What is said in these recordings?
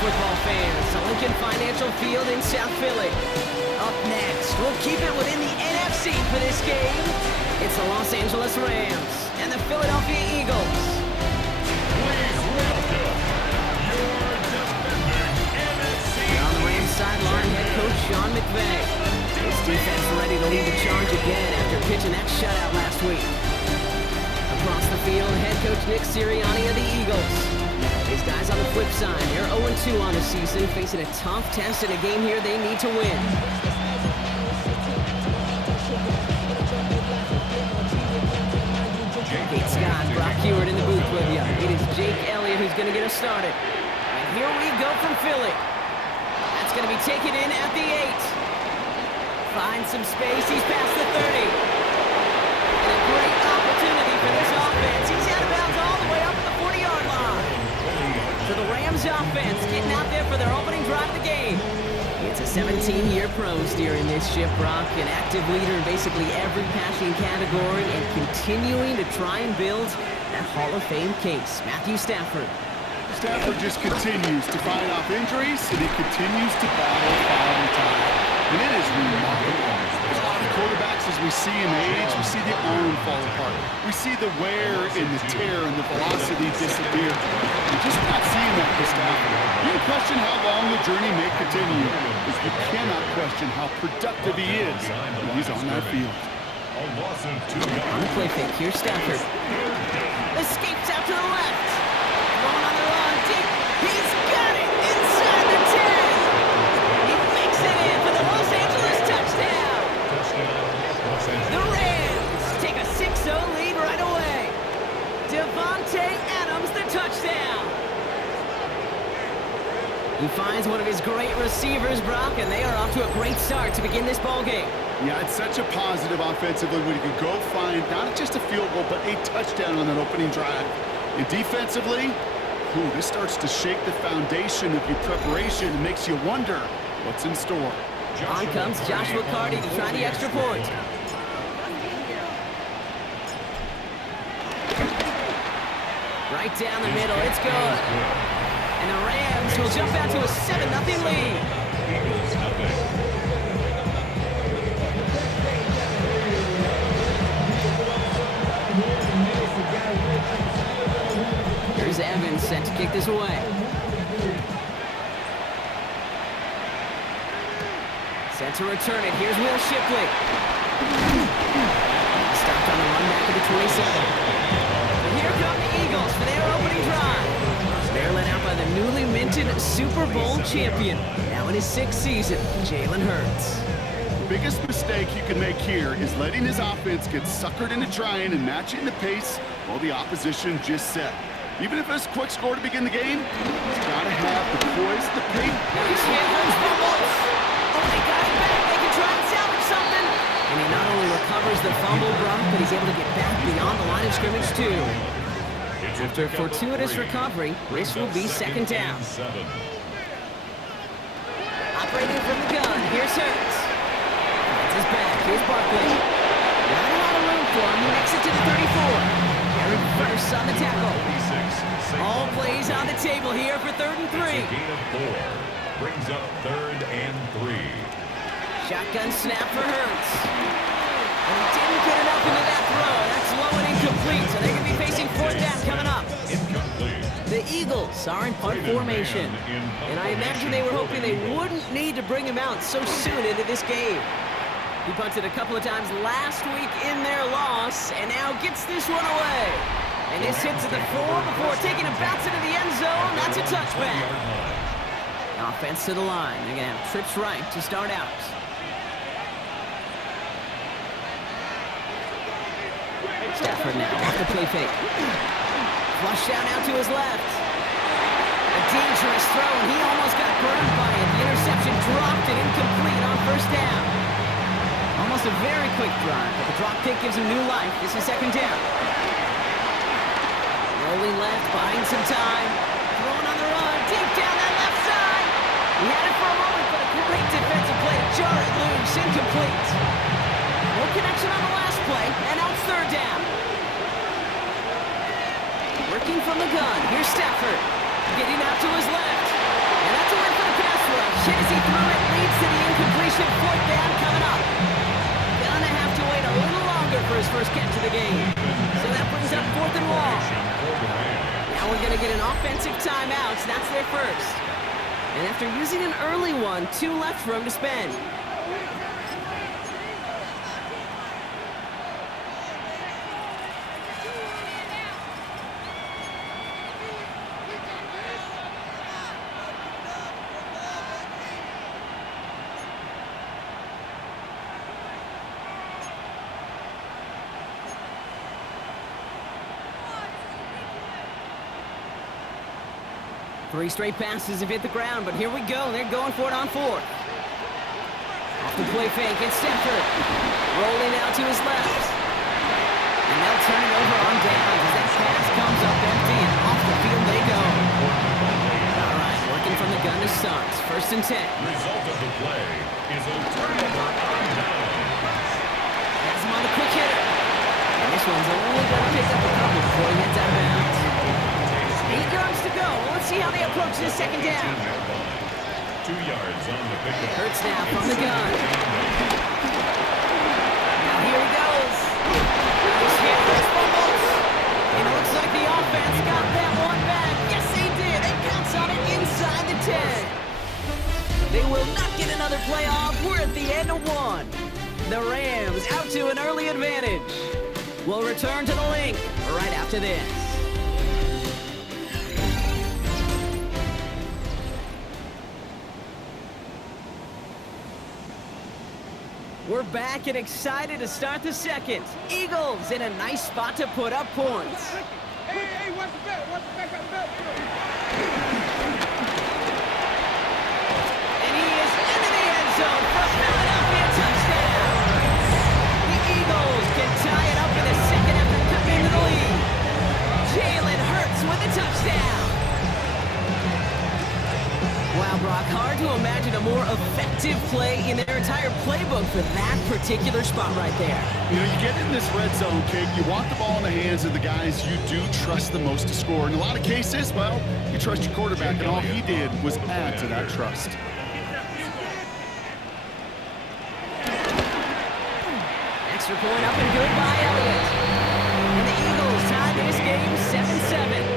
football fans to Lincoln Financial Field in South Philly. Up next, we'll keep it within the NFC for this game. It's the Los Angeles Rams and the Philadelphia Eagles. Please welcome your defending NFC. On the Rams sideline, head coach Sean McVay. His defense ready to lead the charge again after pitching that shutout last week. Across the field, head coach Nick Sirianni of the Eagles. His guys on the flip side, they're 0-2 on the season, facing a tough test in a game here they need to win. Kate Scott, Brock Hewitt in the booth with you. It is Jake Elliott who's going to get us started. And here we go from Philly. That's going to be taken in at the 8. Finds some space, he's past the 30. And a great opportunity for this offense. He's out of bounds all the way up at the 40-yard line. So the Rams offense getting out there for their opening drive of the game. It's a 17-year pro steering this ship, Brock, an active leader in basically every passing category and continuing to try and build that Hall of Fame case. Matthew Stafford. Stafford just continues to fight off injuries, and he continues to battle father time. And it is remarkable. There's a lot of quarterbacks as we see in age, we see the arm fall apart. We see the wear and the tear and the velocity disappear. We're just not seeing that for Stafford. You can question how long the journey may continue, but you cannot question how productive he is when he's on that field. On the play fake, here's Stafford. Escapes out to the left. Throwing on the run, deep. He's got it inside the 10. He makes it in for the Los Angeles touchdown. The Rams take a 6-0 lead right away. Devontae Adams, the touchdown. He finds one of his great receivers, Brock, and they are off to a great start to begin this ball game. Yeah, it's such a positive offensively when you can go find not just a field goal, but a touchdown on that opening drive. And defensively, this starts to shake the foundation of your preparation and makes you wonder what's in store. On comes Josh McCarty to try the extra point. Right down the middle, it's good. And the Rams will jump out to a 7-0 lead. Here's Evans set to kick this away. Set to return it. Here's Will Shipley. Stopped on the run back to the 27. And here come the Eagles for their opening drive. They're led out by the newly minted Super Bowl champion, now in his 6th season, Jalen Hurts. The biggest mistake you can make here is letting his offense get suckered into trying and matching the pace while the opposition just set. Even if it's a quick score to begin the game, he's got to have the poise, the pace. He's hit Hurts fumbles. Oh, they got it back. They can try and salvage something. And he not only recovers the fumble, Brock, but he's able to get back beyond the line of scrimmage, too. After a fortuitous recovery, this will be 2nd down. Operating from the gun, here's Hurts. Finds his back, here's Barkley. Not a lot of room for him, he makes it to the 34. Carried first on the tackle. All plays on the table here for 3rd and 3. Gain of 4 brings up 3rd and 3. Shotgun snap for Hurts. And he didn't get enough into that throw. That's low and incomplete, so they're going to be facing 4th down coming up. The Eagles are in punt formation. And I imagine they were hoping they wouldn't need to bring him out so soon into this game. He punted a couple of times last week in their loss, and now gets this one away. And this hits at the 4 before taking a bounce into the end zone. That's a touchback. Offense to the line. They're going to have trips right to start out. Stafford now off the play fake. Flush down out to his left. A dangerous throw, and he almost got burned by it. The interception dropped it incomplete on 1st down. Almost a very quick drive, but the drop kick gives him new life. This is 2nd down. Rolling left, buying some time. Throwing on the run, deep down that left side. He had it for a moment, but a great defensive play to jar it loose, incomplete. No connection on the last play, and now it's 3rd down. Working from the gun, here's Stafford. Getting out to his left. And that's a win for the pass rush. As he threw it, leads to the incompletion. Fourth down coming up. Gonna have to wait a little longer for his first catch of the game. So that brings up 4th and long. Now we're gonna get an offensive timeout. That's their first. And after using an early one, 2 left for him to spend. Three straight passes have hit the ground, but here we go. They're going for it on 4th. Off the play fake, it's Stafford. Rolling out to his left. And they'll turn it over on downs as that pass comes up empty, and off the field they go. All right, working from the gun to start. 1st and 10. Result of the play is a turnover on down. Has him on the quick hitter. And this one's only going to pick up a couple before he gets out of bounds. 8 yards to go. Let's see how they approach this 2nd down. 2 yards on the pickup. Hurts now from the gun. Now here he goes. Nice hit. There's fumbles. And it looks like the offense got that one back. Yes, they did. It counts on it inside the 10. They will not get another playoff. We're at the end of 1. The Rams out to an early advantage. We'll return to the link right after this. We're back and excited to start the 2nd. Eagles in a nice spot to put up points. Hey, watch the back, back. And he is into the end zone for Philadelphia touchdown. The Eagles can tie it up in the 2nd after cutting into the lead. Jalen Hurts with a touchdown. Wow, Brock, hard to imagine a more effective play in their entire playbook for that particular spot right there. You know, you get in this red zone, kid, you want the ball in the hands of the guys you do trust the most to score. In a lot of cases, well, you trust your quarterback, and all he did was add to that trust. Extra point up and good by Elliott. And the Eagles tie this game 7-7.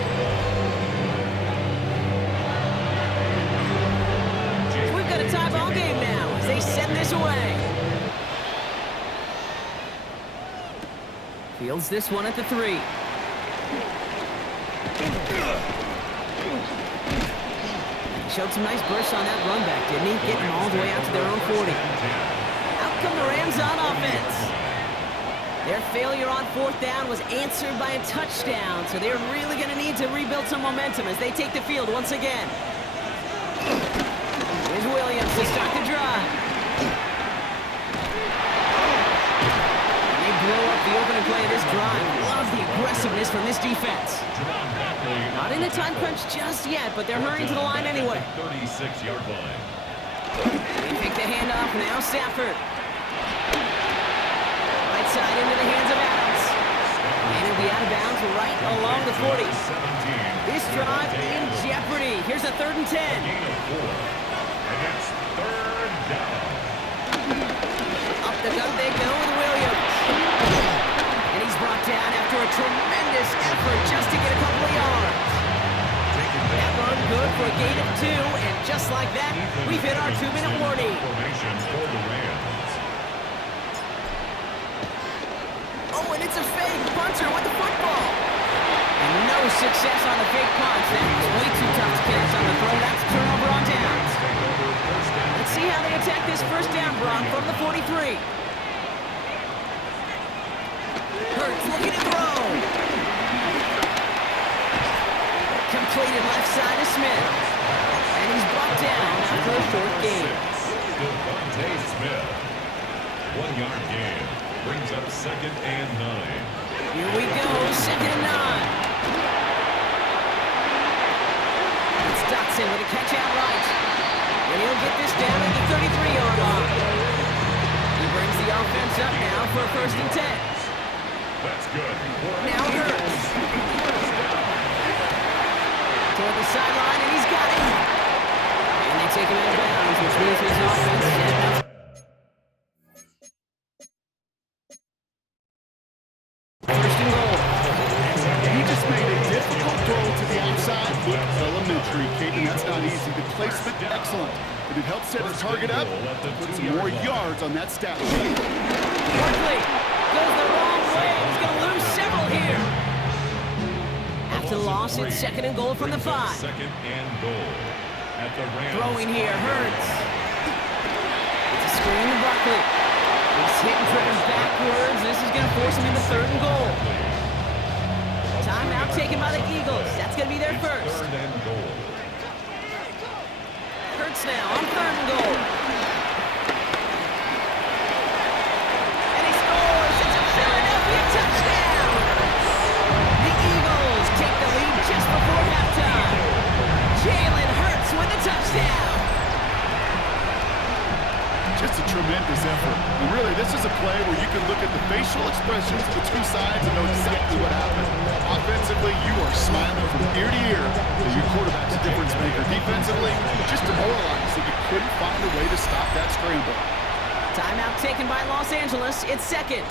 We've got a tie ball game now as they send this away. Fields this one at the 3. Showed some nice bursts on that run back, didn't he? Getting them all the way out to their own 40. Out come the Rams on offense. Their failure on 4th down was answered by a touchdown, so they're really going to need to rebuild some momentum as they take the field once again. Here's Williams to start the drive. And they blow up the opening play of this drive. Love the aggressiveness from this defense. Not in a time crunch just yet, but they're hurrying to the line anyway. 36-yard line. They take the handoff now, Stafford. Right side into the hands of Adams. And he'll be out of bounds right along the 40. This drive in jeopardy. Here's a 3rd and 10. And it's 3rd down. Up the gut they go with Williams. And he's brought down after a tremendous effort just to get a couple of yards. That run good for a gain of 2, and just like that, we've hit our 2-minute warning. Formation for the Rams. Oh, and it's a fake punter with the football. And no success on the fake punch. That was way too tough to catch on the throw. That's turnover on downs. Let's see how they attack this 1st down, Brock, from the 43. Hurts looking to throw. Completed left side to Smith. And he's brought down after a 4th gain. Devontae Smith. 1-yard gain. Brings up 2nd and 9. Here we go, 2nd and 9. It's Dotson with a catch out right. And he'll get this down at the 33-yard line. He brings the offense up now for a 1st and 10. That's good. Now Hurts. Toward the sideline, and he's got it. take him out of bounds, which means his offense set up. First and goal. He just made a difficult throw to the outside. Elementary, Caden, that's not easy. The placement, excellent. But it helps set the target up, put some more yards on that stat sheet. Barkley goes the wrong way. He's going to lose several here. After the loss, it's second and goal from the 5. Second and goal at the Rams. Throwing here, Hurts. It's a screen to Barkley. He's hit and driven backwards. This is going to force him into third and goal. Timeout taken by the Eagles. That's going to be their first. Third and goal. Hurts now on third and goal. And he scores. It's a Philadelphia touchdown. The Eagles take the lead just before halftime. Jalen Hurts with the touchdown. Just a tremendous effort. And really, this is a play where you can look at the facial expressions of the two sides and know exactly what happened. Offensively, you are smiling from ear to ear that your quarterback's a difference maker. Defensively, just demoralized that you couldn't find a way to stop that scramble. Timeout taken by Los Angeles. It's second.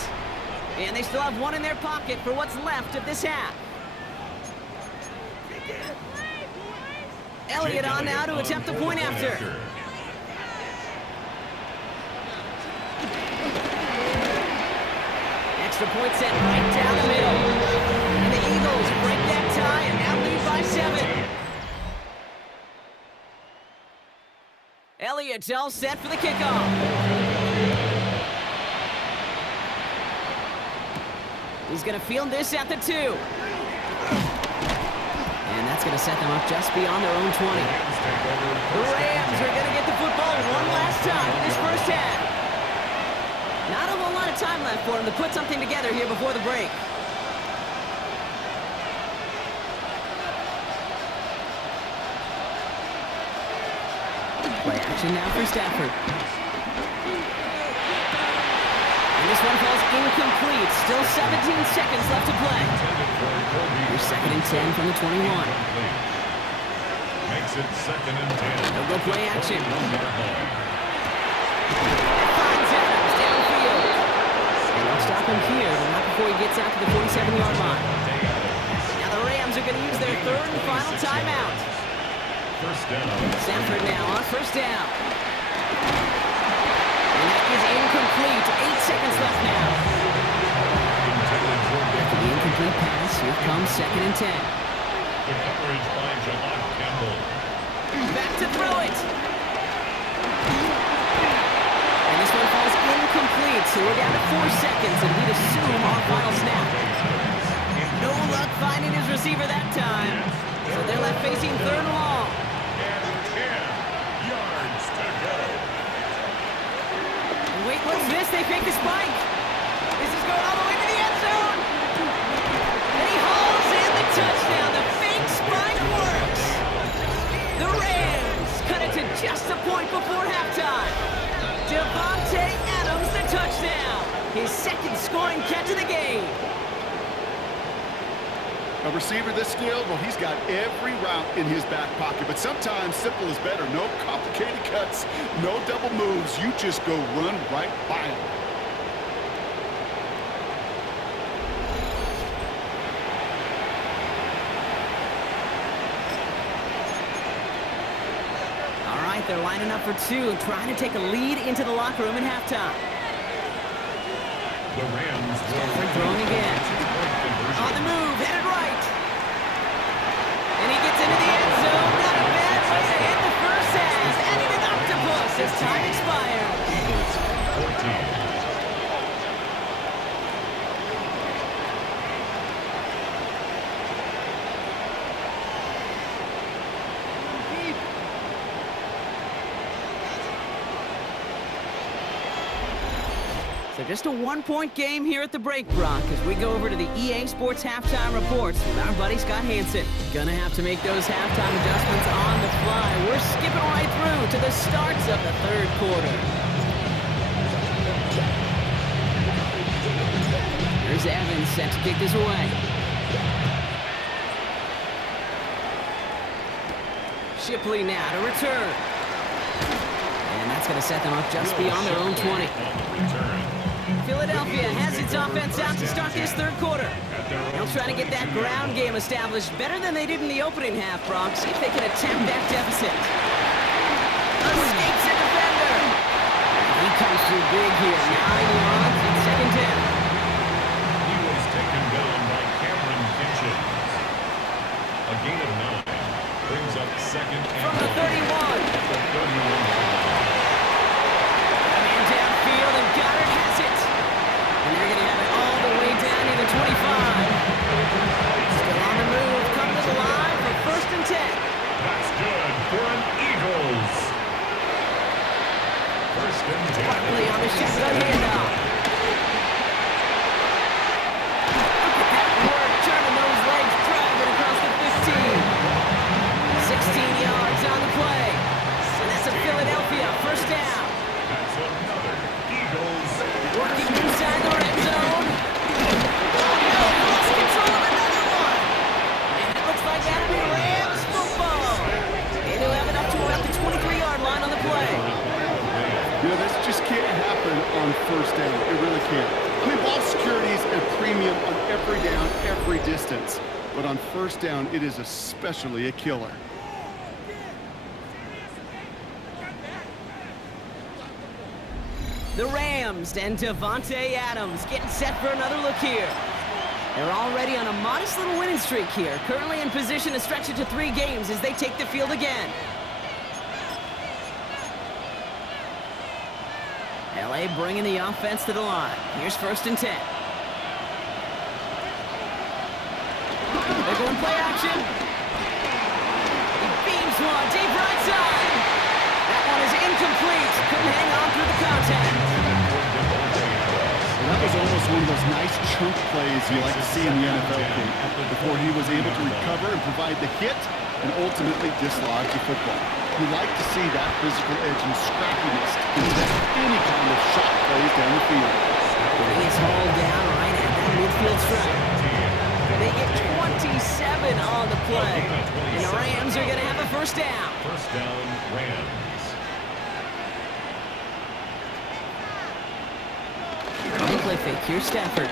And they still have one in their pocket for what's left of this half. Elliott on now to attempt the point after. Extra point set right down the middle. And the Eagles break that tie and now lead by 7. Elliott's all set for the kickoff. He's going to field this at the 2. And that's going to set them up just beyond their own 20. The Rams are going to get the football one last time in this first half. Not a whole lot of time left for him to put something together here before the break. Play action now for Stafford. And this one falls incomplete. Still 17 seconds left to play. Here's second and 10 from the 21. Makes it second and 10. They'll go play action. Finds Adams downfield. And they'll stop him here, but not before he gets out to the 47-yard line. Now the Rams are going to use their third and final timeout. First down. Sanford now on first down. And that is incomplete. 8 seconds left now. After the incomplete pass, here comes second and 10. The coverage by Jahan Campbell. Back to throw it. And this one falls incomplete, so we're down to 4 seconds, and we'd assume our final snap. No luck finding his receiver that time. So they're left facing third and long. And 10 yards to go. Wait, what's this? They fake the spike. This is going all the way to the end zone. And he hauls in the touchdown. The fake spike works. The Rams cut it to just a point before halftime. Devontae Adams, the touchdown. His second scoring catch of the game. A receiver this skilled, well, he's got every route in his back pocket. But sometimes simple is better. No complicated cuts, no double moves. You just go run right by him. All right, they're lining up for 2, trying to take a lead into the locker room at halftime. The Rams Stafford throwing again. On the move, headed right. And he gets into the end zone. Not a bad way to end the first half. Adding an octopus as time expires. Eagles 14. So just a one-point game here at the break, Brock, as we go over to the EA Sports halftime reports with our buddy Scott Hansen. Gonna have to make those halftime adjustments on the fly. We're skipping right through to the starts of the third quarter. Here's Evans set to kick this away. Shipley now to return. That's going to set them up just beyond their own 20. Philadelphia has its offense out to start this third quarter. They'll try to get that ground game established better than they did in the opening half, Brock. See if they can attack that deficit. Escapes a defender. He comes through big here. 9 yards and second down. He was taken down by Cameron Kitchens. A gain of 9 brings up second and From the 31. At the 31. Man downfield, and Goddard has it. And they're going to have it all the way down to the 25. Still on the move, come to the line for first and 10. That's good for an Eagles. First and 10. Barkley on the shotgun handoff. Look at that work, turning those legs, driving across the 15. 16 yards on the play. And that's a Philadelphia first down. That's another Eagles. Working inside the red zone. Oh no, lost control of another one. And it looks like that'll be Rams football. And they'll have it up to about the 23-yard line on the play. You know, this just can't happen on first down. It really can't. I mean, ball security is a premium on every down, every distance. But on first down, it is especially a killer. The Rams and Davante Adams getting set for another look here. They're already on a modest little winning streak here, currently in position to stretch it to 3 games as they take the field again. LA bringing the offense to the line. Here's first and 10. They're going play action. He beams one, deep right side. That one is incomplete. Couldn't hang on through the contact. And that was almost one of those nice chunk plays you like to see in the NFL before he was able to recover and provide the hit and ultimately dislodge the football. You like to see that physical edge and scrappiness in any kind of shot plays down the field. He is hauled down right at that midfield stripe. They get 27 on the play. And the Rams are going to have a first down. First down, Rams. Big play fake. Here's Stafford.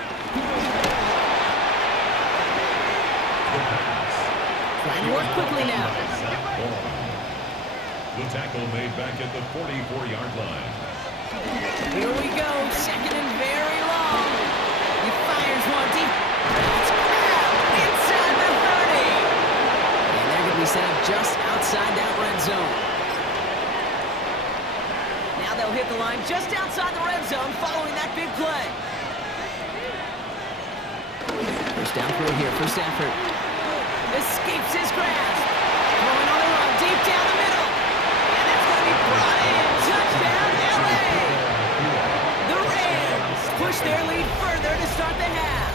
Trying to work quickly now. The tackle made back at the 44-yard line. Here we go. Second and very long. He fires one deep. It's grabbed inside the 30. And they're going to be set up just outside that red zone. Now they'll hit the line just outside the red zone following that big play. First down throw here for Stafford. Escapes his grasp. Throwing on the run deep down the middle. And that's going to be brought in. Touchdown, LA. The Rams push their lead further to start the half.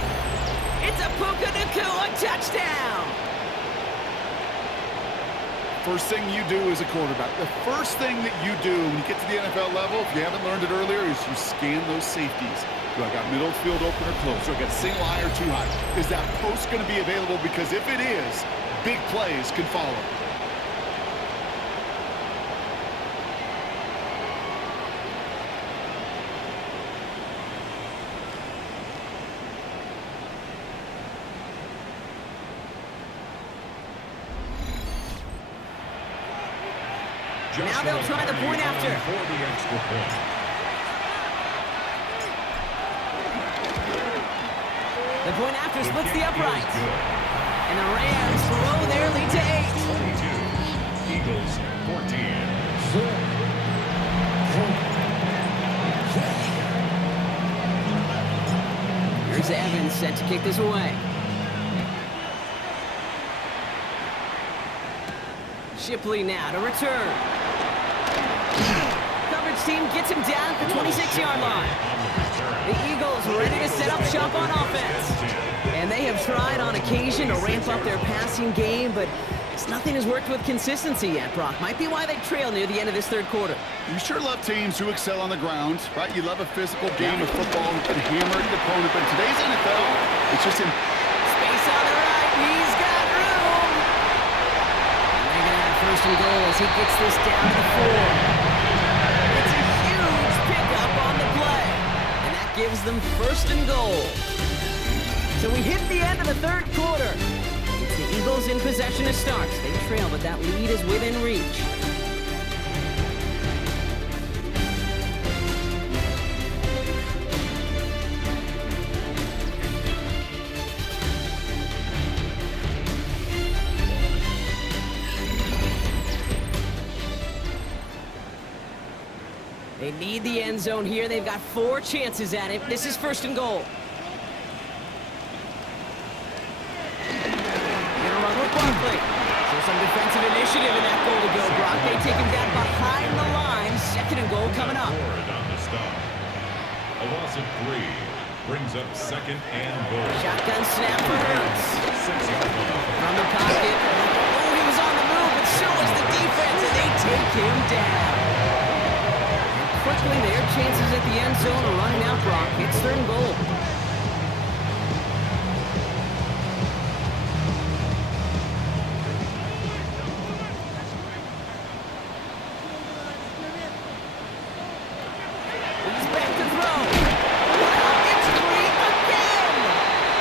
It's a Puka Nacua touchdown. First thing you do as a quarterback, the first thing that you do when you get to the NFL level, if you haven't learned it earlier, is you scan those safeties. Do I got middle field open or close? Do I got single high or too high? Is that post going to be available? Because if it is, big plays can follow. Now they'll try the point after. For the extra point. The point after splits the uprights. And the Rams blow their lead to 8. 22. Eagles 14. Here's Evans set to kick this away. Shipley now to return. Coverage team gets him down at the 26-yard line. The Eagles ready to set up shop on offense. And they have tried on occasion to ramp up their passing game, but nothing has worked with consistency yet, Brock. Might be why they trail near the end of this third quarter. You sure love teams who excel on the ground, right? You love a physical game of football who can hammer the opponent. But in today's NFL, it's just him. Space on the right. He's got room. And they're going to have first and goal as he gets this down to the 4. It's gives them first and goal. So we hit the end of the third quarter. It's the Eagles in possession to start. They trail, but that lead is within reach. They need the end zone here. They've got 4 chances at it. This is first and goal. Gonna run with Barkley. So some defensive initiative in that goal to go. Brock, they take him down behind the line. Second and goal coming up. On the stop. A loss of 3 brings up second and goal. Shotgun snap for Hurts. 6-yard line. From the pocket. Oh, he was on the move, but so was the defense, and they take him down. Quickly, their chances at the end zone are running out, Brock. It's third and goal. He's back to throw. It's free again.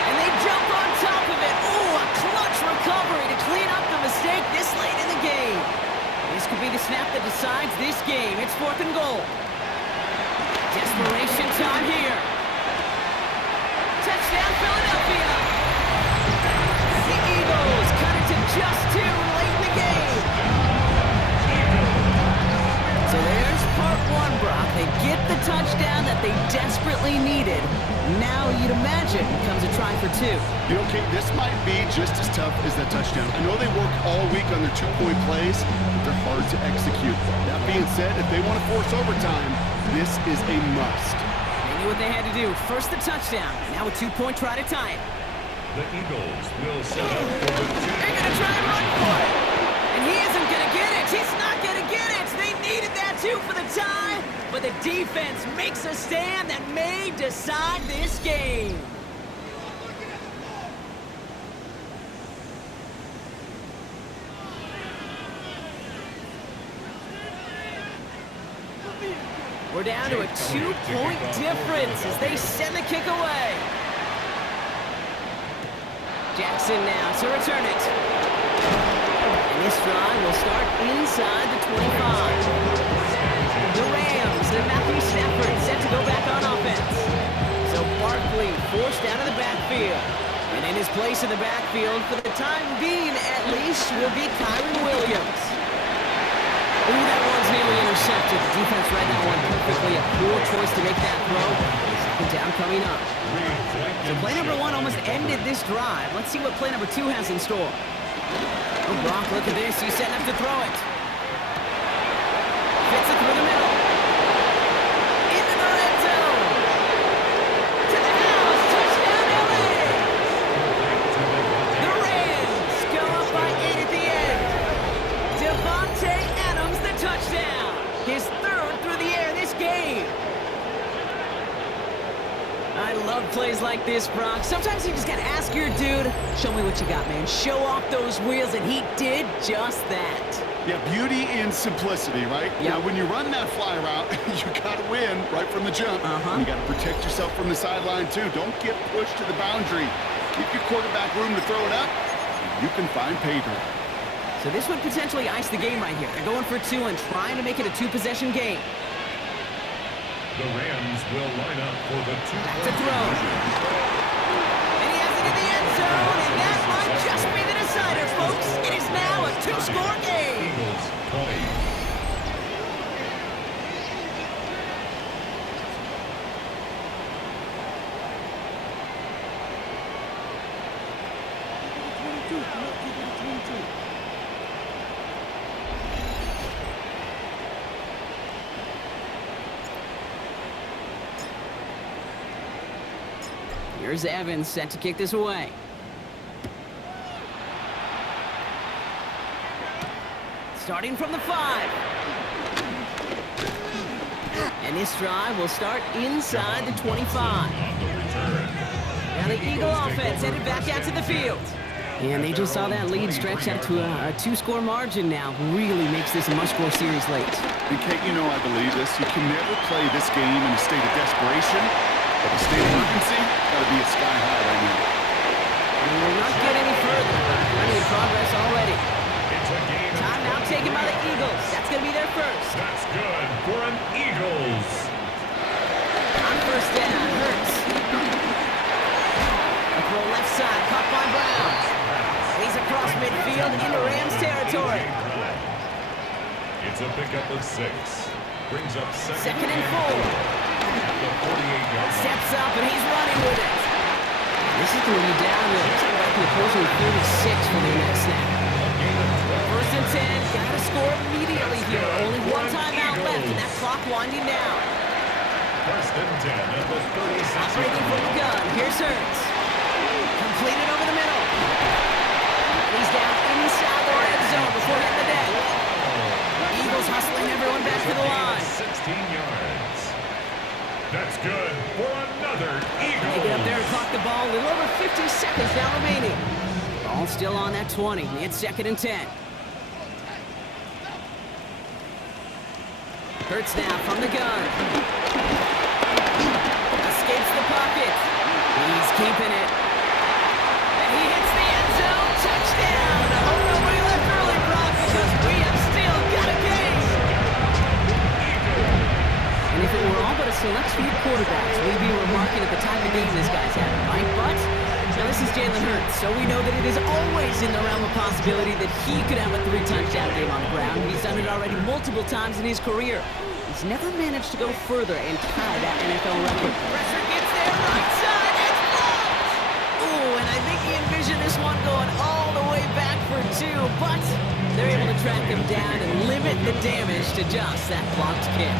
And they jump on top of it. Ooh, a clutch recovery to clean up the mistake this late in the game. This could be the snap that decides this game. It's fourth and goal. Desperation time here. Touchdown, Philadelphia. The Eagles cut it to just 2 late in the game. So there's part 1, Brock. They get the touchdown that they desperately needed. Now you'd imagine comes a try for 2. You know, Kate, this might be just as tough as that touchdown. I know they work all week on their 2-point plays, but they're hard to execute. That being said, if they want to force overtime, this is a must. They knew what they had to do. First the touchdown. Now a 2-point try to tie it. The Eagles will set up for the 2. They're going to try and run for it. And he isn't going to get it. He's not going to get it. They needed that too for the tie. But the defense makes a stand that may decide this game. We're down to a 2-point difference as they send the kick away. Jackson now to return it. And this drive will start inside the 25. The Rams and Matthew Stafford set to go back on offense. So Barkley forced out of the backfield. And in his place in the backfield, for the time being at least, will be Kyren Williams. Ooh, that one's nearly intercepted. The defense read that one perfectly. A poor choice to make that throw. Second down coming up. So play number 1 almost ended this drive. Let's see what play number 2 has in store. Oh, Brock, look at this. He's setting up to throw it. Fits it through the middle. Into the red zone. To the house. Touchdown, LA. The Rams go up by 8 at the end. Devontae Adams, the touchdown. His 3rd through the air this game. I love plays like this, Brock. Sometimes you just gotta ask your dude, show me what you got, man. Show off those wheels, and he did just that. Yeah, beauty in simplicity, right? Yep. Now, when you run that fly route, you got to win right from the jump. You got to protect yourself from the sideline, too. Don't get pushed to the boundary. Give your quarterback room to throw it up. You can find pay dirt. So this would potentially ice the game right here. They're going for 2 and trying to make it a 2-possession game. The Rams will line up for the 2. Back to throw. And he has it in the end zone, and that might just be the decider, folks. It is now a 2-score game. Eagles 20. Here's Evans set to kick this away. Starting from the 5. And this drive will start inside the 25. Now the Eagle offense headed back out to the field. And they just saw that lead stretch out to a 2-score margin now. Really makes this a must-score series late. And Kate, you know I believe this. You can never play this game in a state of desperation. The state of emergency, gotta be a sky high right now. And we'll not get any further. Plenty of progress already. It's a gain of Timeout 12 taken by the yards. Eagles. That's going to be their first. That's good for an Eagles. On first down, Hurts. A throw left side, caught by Brown. He's across midfield into Rams territory. It's a pickup of 6. Brings up Second and 4. at the 48-yard line. Steps up and he's running with it. This is going to be down to about the opposing 36 for their next snap. First and 10, got to score immediately here. Only one timeout left and that clock winding down. First and 10 at the 36. Operating from the gun, here's Hurts. Completed over the middle. He's down inside the red zone before hitting the deck. Eagles hustling everyone back to the line. 16 yards. That's good for another Eagle. They get up there and clock the ball. A little over 50 seconds now remaining. Ball still on that 20. It's second and 10. Hurts now from the gun. Escapes the pocket. He's keeping it. And he hits the end zone. Touchdown. Oh, nobody left early, Brock, because we have still got a game. And if it were all but a select few quarterbacks, we'd be remarking at the type of game this guy's having, right? But now this is Jalen Hurts, so we know that it is always in the realm of possibility that he could have a 3-touchdown game on the ground. He's done it already multiple times in his career. He's never managed to go further and tie that NFL record. Pressure gets there, right side, it's blocked! Ooh, and I think he envisioned this one going all the way back for 2, but they're able to track him down and limit the damage to just that blocked kick.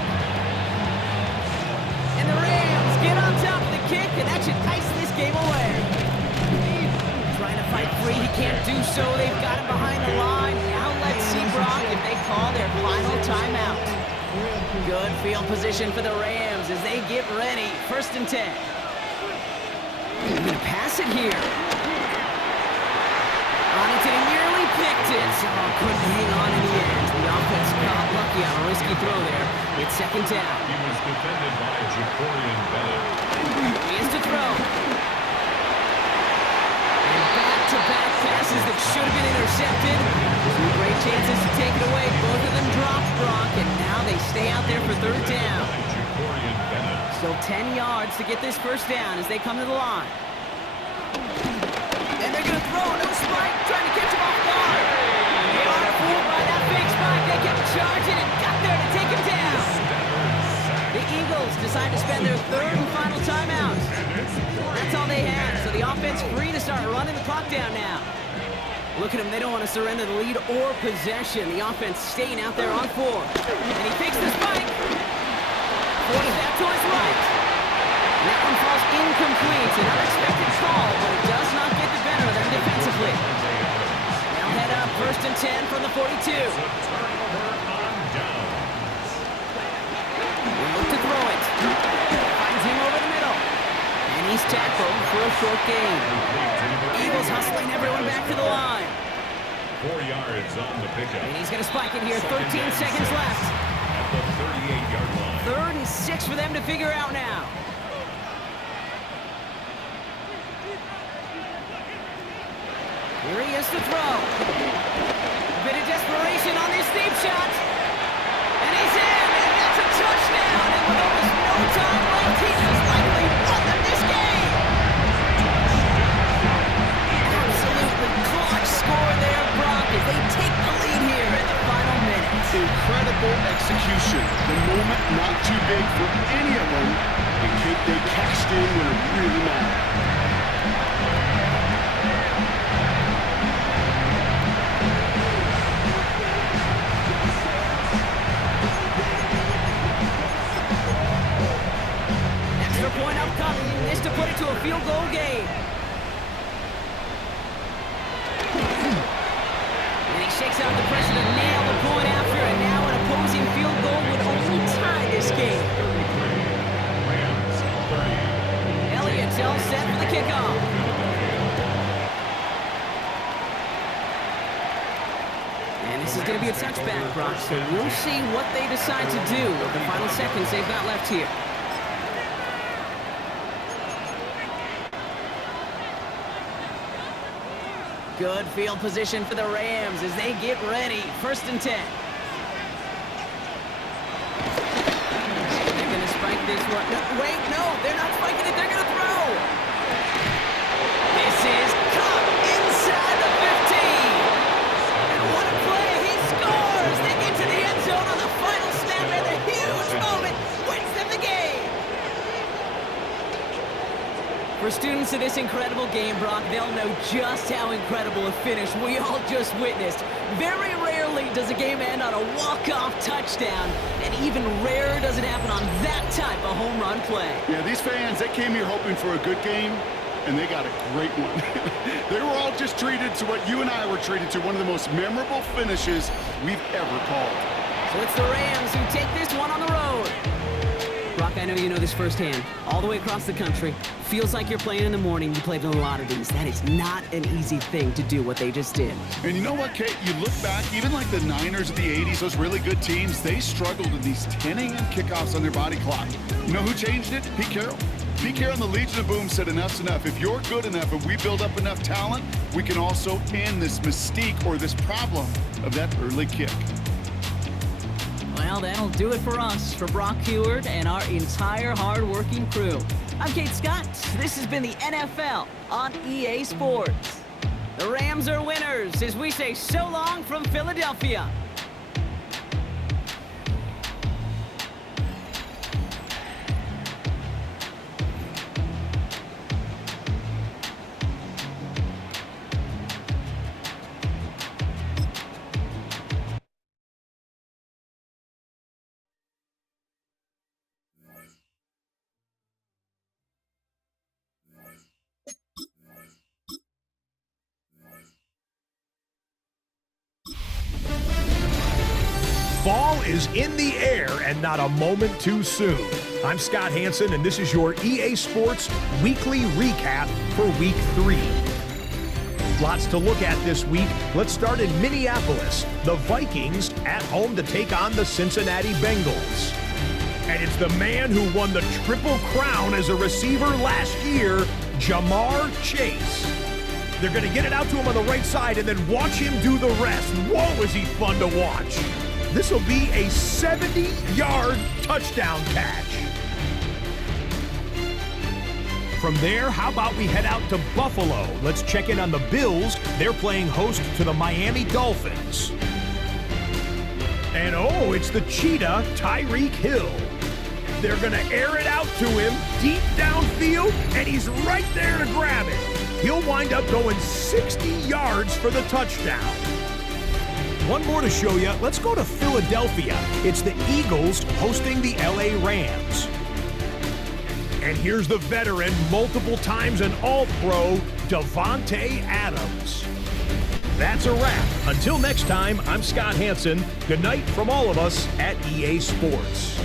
And the Rams get on top of the kick, and that should ice this game away. Trying to fight free, he can't do so. They've got him behind the line. Now let's see, Brock, if they call their final timeout. Good field position for the Rams as they get ready. First and 10. They're going to pass it here. On it, and he nearly picked it. Oh, couldn't hang on in the end. The offense got lucky on a risky throw there. It's second down. He was defended by Jacorian Bennett. He has to throw. And back-to-back passes that should have been intercepted. Two great chances to take it away. Both of them dropped, Brock, and now they stay out there for third down. Jacorian Bennett. Still 10 yards to get this first down as they come to the line. And they're going to throw. No spike. Trying to catch him off guard. They are fooled by that fake spike. They kept charging and got there to take him down. The Eagles decide to spend their third and final timeout. That's all they had, so the offense free to start running the clock down now. Look at them, they don't want to surrender the lead or possession. The offense staying out there on 4. And he fakes the spike. 40 back to his right. And that one falls incomplete. An unexpected call, but it does not get the better of them defensively. They'll head up first and 10 from the 42. Turnover on downs. Look to throw it. Finds him over the middle. And he's tackled for a short gain. Eagles hustling everyone back to the line. 4 yards on the pickup. And he's going to spike it here. 13 seconds left. At the 38-yard line. Third and 6 for them to figure out now. Here he is to throw. A bit of desperation on this deep shot. And he's in, and that's a touchdown. And with almost no time left, he just likely won them this game. Absolutely clutch score there, Brock, as they take the lead here in the final minutes. Incredible execution. The moment not too big for any of them. And they cashed in when it really mattered. Extra point upcoming. This to put it to a field goal game. And he shakes out the pressure to nail the point after, and now an opposing field goal would only tie this game. Rams 30. Elliott's all set for the kickoff. And this is going to be a touchback, Brock, so we'll see what they decide to do with the final seconds they've got left here. Good field position for the Rams as they get ready. 1st and 10. They're going to spike this one. No, wait, no, they're not spiking it. They're going to throw. This is caught inside the 15. And what a play. He scores. They get to the end zone on the final snap, and a huge moment wins them the game. For students of this incredible game, Brock, they'll know just how incredible a finish we all just witnessed. Very rarely does a game end on a walk-off touchdown, and even rarer does it happen on that type of home run play. Yeah, these fans, they came here hoping for a good game, and they got a great one. They were all just treated to what you and I were treated to, one of the most memorable finishes we've ever called. So it's the Rams who take this one on the road. Brock, I know you know this firsthand. All the way across the country. Feels like you're playing in the morning. You played in a lot of these. That is not an easy thing to do, what they just did. And you know what, Kate? You look back, even like the Niners of the 80s, those really good teams, they struggled in these 10 a.m. kickoffs on their body clock. You know who changed it? Pete Carroll. Pete Carroll and the Legion of Boom said enough's enough. If you're good enough and we build up enough talent, we can also end this mystique or this problem of that early kick. Well, that'll do it for us, for Brock Huard and our entire hard-working crew. I'm Kate Scott. This has been the NFL on EA Sports. The Rams are winners as we say so long from Philadelphia. Fall is in the air and not a moment too soon. I'm Scott Hanson, and this is your EA Sports Weekly Recap for Week 3. Lots to look at this week. Let's start in Minneapolis. The Vikings at home to take on the Cincinnati Bengals. And it's the man who won the Triple Crown as a receiver last year, Ja'Marr Chase. They're going to get it out to him on the right side and then watch him do the rest. Whoa, is he fun to watch. This will be a 70-yard touchdown catch. From there, how about we head out to Buffalo? Let's check in on the Bills. They're playing host to the Miami Dolphins. And oh, it's the cheetah, Tyreek Hill. They're going to air it out to him deep downfield, and he's right there to grab it. He'll wind up going 60 yards for the touchdown. One more to show you. Let's go to Philadelphia. It's the Eagles hosting the LA Rams. And here's the veteran, multiple times an All-Pro, Davante Adams. That's a wrap. Until next time, I'm Scott Hanson. Good night from all of us at EA Sports.